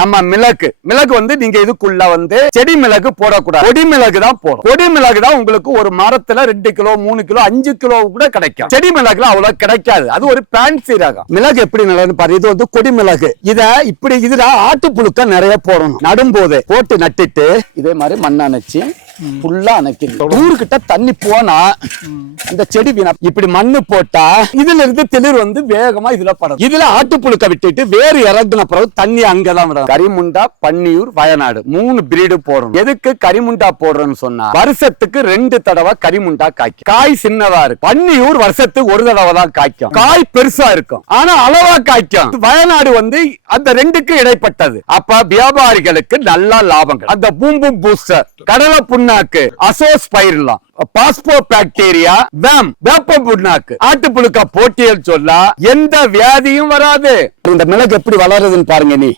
நம்ம மிளகு. மிளகு வந்து நீங்க இதுக்குள்ள வந்து செடி மிளகு போடக்கூடாது. கொடி மிளகு தான் போடும். கொடி மிளகு தான் உங்களுக்கு ஒரு மரத்துல ரெண்டு கிலோ மூணு கிலோ அஞ்சு கிலோ கூட கிடைக்கும். செடி மிளகுல அவ்வளவு கிடைக்காது. அது ஒரு பேன்சி ரகம். மிளகு எப்படி நல்லதுன்னு பாரு. இது வந்து கொடி மிளகு. இத இப்படி இதுல ஆட்டுப்புழுக்க நிறைய போடணும். நடும்போது போட்டு நட்டுட்டு இதே மாதிரி மண் அணைச்சு ஃபுல்லா அணைக்கணும் ஊருக்கிட்ட தண்ணி போனா அந்த செடி வீணா. இப்படி மண்ணு போட்டா இதுல இருந்து தெளிர் வந்து வேகமா இதுல படம் இதுல ஆட்டுப்புழுக்க விட்டுட்டு வேறு இறங்கின பிறகு தண்ணி அங்கதான் விடும் கரிமுண்டா பன்னியூர் வயநாடு மூணு பிரீடு போடணும். எதுக்கு கரிமுண்டா போடுறோம்னு சொன்னா வருஷத்துக்கு ரெண்டு தடவை கரிமுண்டா காய்க்கும். காய் சின்னதா இருக்கும். பன்னியூர் வருஷத்துக்கு ஒரு தடவை தான் காய்க்கும். காய் பெருசா இருக்கும். ஆனா அளவா காய்க்கும். வயநாடு வந்து அந்த ரெண்டுக்கு இடைப்பட்டது. அப்ப வியாபாரிகளுக்கு நல்லா லாபங்கள். அந்த பூம்பும் பூஸ்டர் கடலை புண்ணு புண்ணாக்கு அசோஸ் பயிரலாம் பாஸ்போ பாக்டீரியா வேம் வேப்ப புண்ணாக்கு. ஆட்டுப்புழுக்க போட்டியல் சொல்ல எந்த வியாதியும் வராது. இந்த மிளகு எப்படி வளருதுன்னு பாருங்க நீ.